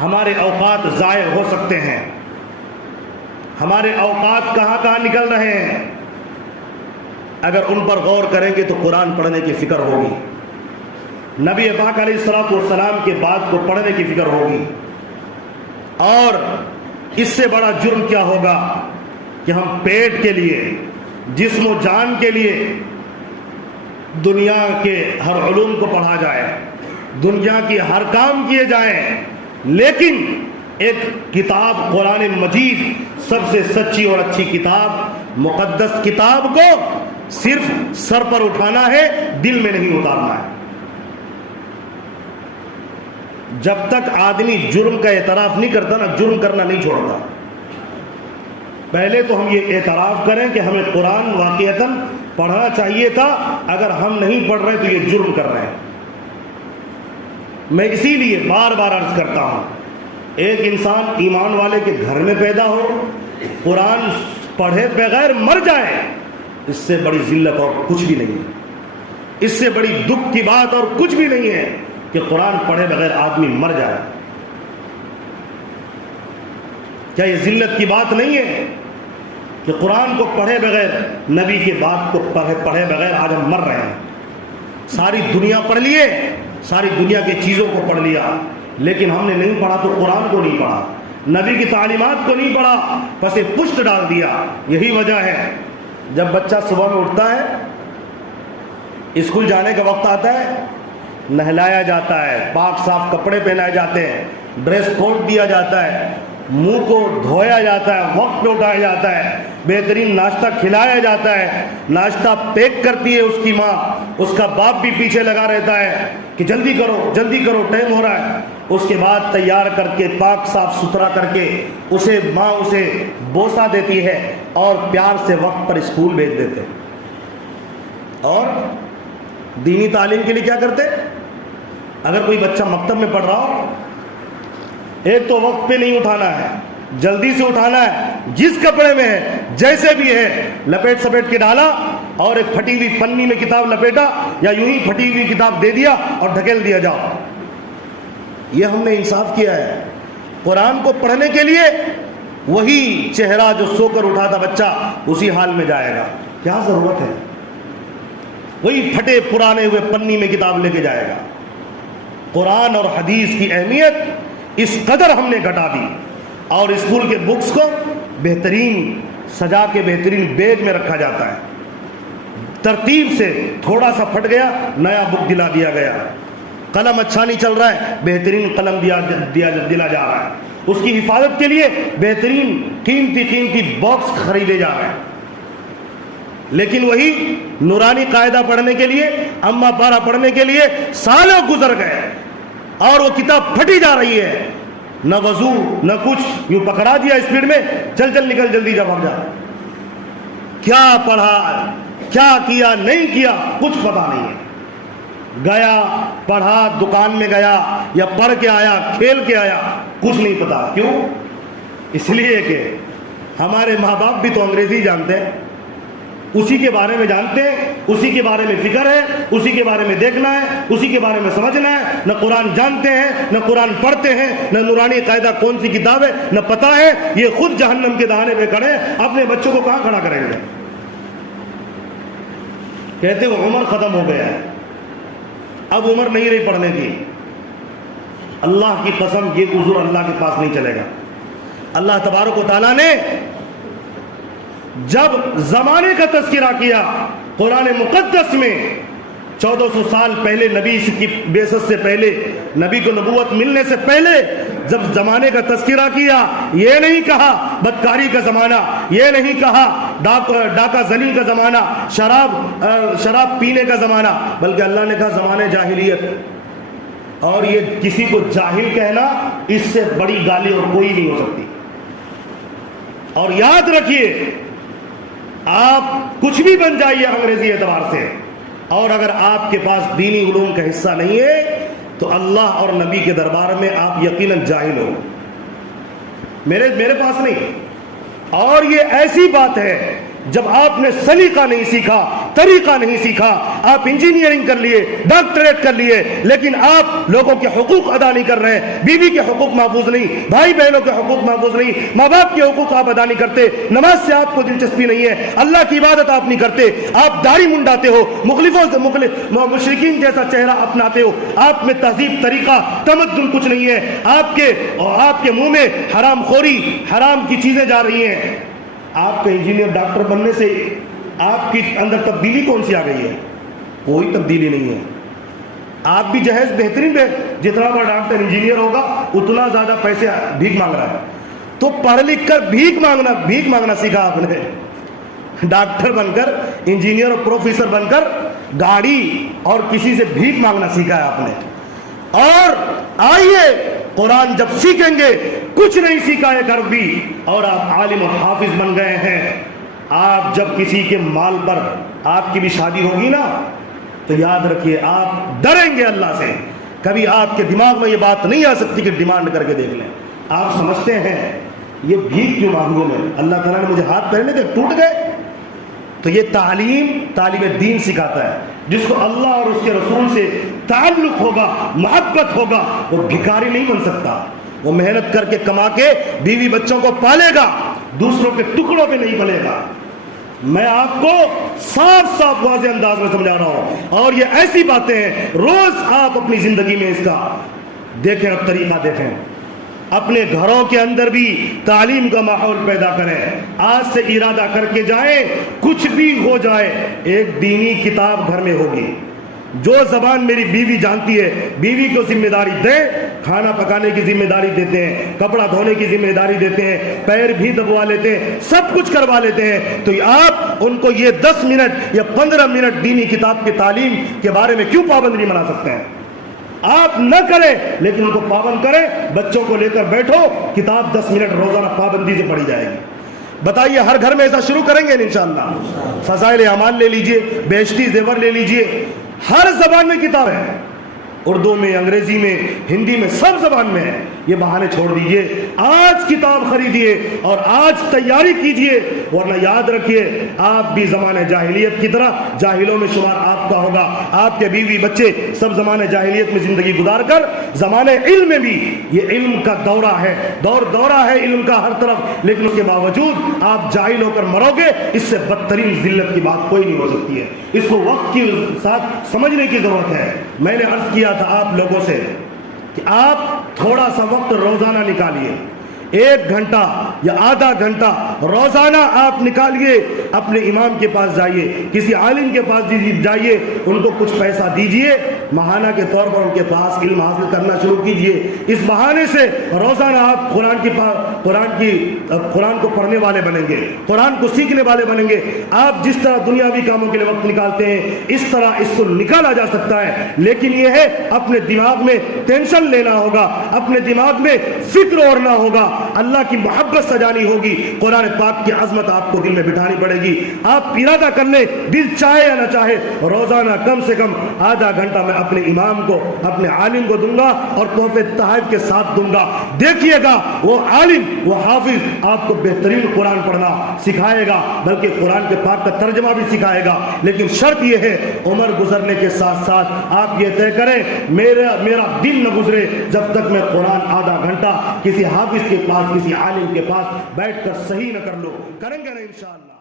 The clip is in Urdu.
ہمارے اوقات ضائع ہو سکتے ہیں، ہمارے اوقات کہاں کہاں نکل رہے ہیں، اگر ان پر غور کریں گے تو قرآن پڑھنے کی فکر ہوگی، نبی پاک علیہ الصلوۃ والسلام کے بات کو پڑھنے کی فکر ہوگی۔ اور اس سے بڑا جرم کیا ہوگا کہ ہم پیٹ کے لیے، جسم و جان کے لیے دنیا کے ہر علوم کو پڑھا جائے، دنیا کی ہر کام کیے جائیں، لیکن ایک کتاب قرآن مجید، سب سے سچی اور اچھی کتاب، مقدس کتاب کو صرف سر پر اٹھانا ہے، دل میں نہیں اتارنا ہے۔ جب تک آدمی جرم کا اعتراف نہیں کرتا نا، جرم کرنا نہیں چھوڑتا۔ پہلے تو ہم یہ اعتراف کریں کہ ہمیں قرآن واقعتاً پڑھنا چاہیے تھا، اگر ہم نہیں پڑھ رہے تو یہ جرم کر رہے ہیں۔ میں اسی لیے بار بار عرض کرتا ہوں، ایک انسان ایمان والے کے گھر میں پیدا ہو، قرآن پڑھے بغیر مر جائے، اس سے بڑی ذلت اور کچھ بھی نہیں ہے، اس سے بڑی دکھ کی بات اور کچھ بھی نہیں ہے کہ قرآن پڑھے بغیر آدمی مر جائے۔ کیا یہ ذلت کی بات نہیں ہے کہ قرآن کو پڑھے بغیر، نبی کے بات کو پڑھے بغیر آج ہم مر رہے ہیں؟ ساری دنیا پڑھ لیے، ساری دنیا کی چیزوں کو پڑھ لیا، لیکن ہم نے نہیں پڑھا تو قرآن کو نہیں پڑھا، نبی کی تعلیمات کو نہیں پڑھا، پس پشت ڈال دیا۔ یہی وجہ ہے جب بچہ صبح میں اٹھتا ہے، اسکول جانے کا وقت آتا ہے، نہلایا جاتا ہے، پاک صاف کپڑے پہنائے جاتے ہیں، ڈریس کوڈ دیا جاتا ہے، منہ کو دھویا جاتا ہے، وقت پہ اٹھایا جاتا ہے، بہترین ناشتہ کھلایا جاتا ہے، ناشتہ پیک کرتی ہے اس کی ماں، اس کا باپ بھی پیچھے لگا رہتا ہے کہ جلدی کرو جلدی کرو، ٹائم ہو رہا ہے۔ اس کے بعد تیار کر کے پاک صاف ستھرا کر کے ماں اسے بوسہ دیتی ہے اور پیار سے وقت پر اسکول بھیج دیتے۔ اور دینی تعلیم کے لیے کیا کرتے؟ اگر کوئی بچہ مکتب میں پڑھ رہا ہو، ایک تو وقت پہ نہیں اٹھانا ہے، جلدی سے اٹھانا ہے، جس کپڑے میں ہے جیسے بھی ہے لپیٹ سپیٹ کے ڈالا، اور ایک پھٹی ہوئی پنی میں کتاب لپیٹا یا یوں ہی پھٹی ہوئی کتاب دے دیا اور ڈھکیل دیا، جاؤ۔ یہ ہم نے انصاف کیا ہے۔ قرآن کو پڑھنے کے لیے وہی چہرہ جو سو کر اٹھا تھا بچہ اسی حال میں جائے گا، کیا ضرورت ہے؟ وہی پھٹے پرانے ہوئے پنی میں کتاب لے کے جائے گا۔ قرآن اور حدیث کی اہمیت اس قدر ہم نے گھٹا دی، اور اسکول کے بکس کو بہترین سجا کے بہترین بیگ میں رکھا جاتا ہے، ترتیب سے، تھوڑا سا پھٹ گیا نیا بک دلا دیا گیا، قلم اچھا نہیں چل رہا ہے بہترین قلم دلا جا رہا ہے، اس کی حفاظت کے لیے بہترین قیمتی باکس خریدے جا رہے ہیں۔ لیکن وہی نورانی قاعدہ پڑھنے کے لیے، اما پارا پڑھنے کے لیے سالوں گزر گئے اور وہ کتاب پھٹی جا رہی ہے، نہ وضو نہ کچھ، یوں پکڑا دیا اسپیڈ میں، چل نکل جلدی جا بھاگ جا۔ کیا پڑھا، کیا کیا، نہیں کیا، کچھ پتا نہیں ہے۔ گیا پڑھا، دکان میں گیا یا پڑھ کے آیا، کھیل کے آیا، کچھ نہیں پتا۔ کیوں؟ اس لیے کہ ہمارے ماں باپ بھی تو انگریزی جانتے ہیں، اسی کے بارے میں جانتے ہیں، اسی کے بارے میں فکر ہے، اسی کے بارے میں دیکھنا ہے، اسی کے بارے میں سمجھنا ہے۔ نہ قرآن جانتے ہیں، نہ قرآن پڑھتے ہیں، نہ نورانی قاعدہ کون سی کتاب ہے نہ پتہ ہے۔ یہ خود جہنم کے دہانے پہ کھڑے، اپنے بچوں کو کہاں کھڑا کریں گے؟ کہتے وہ عمر ختم ہو گیا ہے، اب عمر نہیں رہی پڑھنے کی۔ اللہ کی قسم یہ عذر اللہ کے پاس نہیں چلے گا۔ اللہ تبارک و تعالیٰ نے جب زمانے کا تذکرہ کیا قرآن مقدس میں، 1400 سال پہلے، نبی کی بعثت سے پہلے، نبی کو نبوت ملنے سے پہلے جب زمانے کا تذکرہ کیا، یہ نہیں کہا بدکاری کا زمانہ، یہ نہیں کہا ڈاکہ زنی کا زمانہ، شراب پینے کا زمانہ، بلکہ اللہ نے کہا زمانے جاہلیت۔ اور یہ کسی کو جاہل کہنا، اس سے بڑی گالی اور کوئی نہیں ہو سکتی۔ اور یاد رکھیے، آپ کچھ بھی بن جائیے انگریزی اعتبار سے، اور اگر آپ کے پاس دینی علوم کا حصہ نہیں ہے تو اللہ اور نبی کے دربار میں آپ یقیناً جاہل ہو۔ میرے پاس نہیں۔ اور یہ ایسی بات ہے، جب آپ نے سلیقہ نہیں سیکھا، طریقہ نہیں سیکھا. آپ انجینئرنگ کر لیے, ڈاکٹریٹ کر لیے, لیکن آپ لوگوں کے حقوق ادا نہیں کر رہے ہیں. بیوی کے حقوق محفوظ نہیں, بھائی بہنوں کے حقوق محفوظ نہیں, ماں باپ کے حقوق آپ ادا نہیں کرتے, نماز سے آپ کو دلچسپی نہیں ہے, اللہ کی عبادت آپ نہیں کرتے, آپ داڑھی منڈاتے ہو, مشرکین جیسا چہرہ اپناتے ہو, آپ میں تہذیب, طریقہ, تمدن کچھ نہیں ہے, آپ کے منہ میں حرام خوری, حرام کی چیزیں جا رہی ہیں. آپ کے انجینئر ڈاکٹر بننے سے آپ کی اندر تبدیلی کون سی آ گئی ہے؟ کوئی تبدیلی نہیں ہے. آپ بھی جہیز بہترین جتنا بڑا ڈاکٹر انجینئر ہوگا اتنا زیادہ پیسے بھیک مانگ رہا ہے. تو پڑھ لکھ کر بھیک مانگنا سیکھا آپ نے. ڈاکٹر بن کر, انجینئر اور پروفیسر بن کر گاڑی اور کسی سے بھیک مانگنا سیکھا ہے آپ نے. اور آئیے قرآن جب سیکھیں گے, کچھ نہیں سیکھا ہے عربی, اور آپ عالم و حافظ بن گئے ہیں. آپ جب کسی کے مال پر آپ کی بھی شادی ہوگی نا, تو یاد رکھیے آپ ڈریں گے اللہ سے. کبھی آپ کے دماغ میں یہ بات نہیں آ سکتی کہ ڈیمانڈ کر کے دیکھ لیں. آپ سمجھتے ہیں یہ بھیک کیوں مانگوں میں, اللہ تعالیٰ نے مجھے ہاتھ پہنے تھے ٹوٹ گئے. تو یہ تعلیم دین سکھاتا ہے. جس کو اللہ اور اس کے رسول سے تعلق ہوگا, محبت ہوگا, وہ بھکاری نہیں بن سکتا. وہ محنت کر کے کما کے بیوی بچوں کو پالے گا, دوسروں کے ٹکڑوں پہ نہیں پلے گا. میں آپ کو صاف واضح انداز میں سمجھا رہا ہوں, اور یہ ایسی باتیں ہیں روز آپ اپنی زندگی میں اس کا دیکھیں, اب طریقہ دیکھیں. اپنے گھروں کے اندر بھی تعلیم کا ماحول پیدا کریں. آج سے ارادہ کر کے جائیں, کچھ بھی ہو جائے ایک دینی کتاب گھر میں ہوگی. جو زبان میری بیوی جانتی ہے, بیوی کو ذمہ داری دیں. کھانا پکانے کی ذمہ داری دیتے ہیں, کپڑا دھونے کی ذمہ داری دیتے ہیں, پیر بھی دبوا لیتے ہیں, سب کچھ کروا لیتے ہیں. تو آپ ان کو یہ 10 منٹ یا 15 منٹ دینی کتاب کی تعلیم کے بارے میں کیوں پابند نہیں بنا سکتے ہیں؟ آپ نہ کریں لیکن ان کو پابند کریں. بچوں کو لے کر بیٹھو, کتاب 10 منٹ روزانہ پابندی سے پڑھی جائے گی. بتائیے ہر گھر میں ایسا شروع کریں گے انشاءاللہ. فضائل اعمال لے لیجئے, بہشتی زیور لے لیجئے, ہر زبان میں کتاب ہے, اردو میں, انگریزی میں, ہندی میں, سب زبان میں ہے. یہ بہانے چھوڑ دیجئے, آج کتاب خریدیے اور آج تیاری کیجئے, ورنہ یاد رکھیے آپ بھی زمانہ جاہلیت کی طرح جاہلوں میں شمار آپ کا ہوگا. آپ کے بیوی بچے سب زمانہ جاہلیت میں زندگی گزار کر زمانہ علم میں بھی, یہ علم کا دورہ ہے, دورہ ہے علم کا ہر طرف, لیکن اس کے باوجود آپ جاہل ہو کر مرو گے. اس سے بدترین ذلت کی بات کوئی نہیں ہو سکتی ہے. اس کو وقت کے ساتھ سمجھنے کی ضرورت ہے. میں نے عرض کیا تھا آپ لوگوں سے کہ آپ تھوڑا سا وقت روزانہ نکالیے, 1 گھنٹہ یا آدھا گھنٹہ روزانہ آپ نکالیے, اپنے امام کے پاس جائیے, کسی عالم کے پاس جائیے, ان کو کچھ پیسہ دیجئے, ماہانہ کے طور پر ان کے پاس علم حاصل کرنا شروع کیجئے. اس بہانے سے روزانہ آپ قرآن کو پڑھنے والے بنیں گے, قرآن کو سیکھنے والے بنیں گے. آپ جس طرح دنیاوی کاموں کے لیے وقت نکالتے ہیں, اس طرح اس کو نکالا جا سکتا ہے. لیکن یہ ہے اپنے دماغ میں ٹینشن لینا ہوگا, اپنے دماغ میں فکر اوڑھنا ہوگا, اللہ کی محبت سجانی ہوگی, قرآن پاک کی عظمت آپ کو دل میں بٹھانی پڑے گی. آپ ارادہ کر لیں, دل چاہے یا نہ چاہے, روزانہ کم سے کم آدھا گھنٹہ میں اپنے امام کو, اپنے عالم کو دوں گا اور تحفے تحائف کے ساتھ دوں گا. دیکھیے گا وہ عالم, وہ حافظ آپ کو بہترین قرآن پڑھنا سکھائے گا, بلکہ قرآن کے پاک کا ترجمہ بھی سکھائے گا. لیکن شرط یہ ہے عمر گزرنے کے ساتھ ساتھ آپ یہ طے کریں, میرا دن نہ گزرے جب تک میں قرآن آدھا گھنٹہ کسی حافظ کے پاس, کسی عالم کے پاس بیٹھ کر صحیح نہ کر لو. کریں گے نا انشاءاللہ.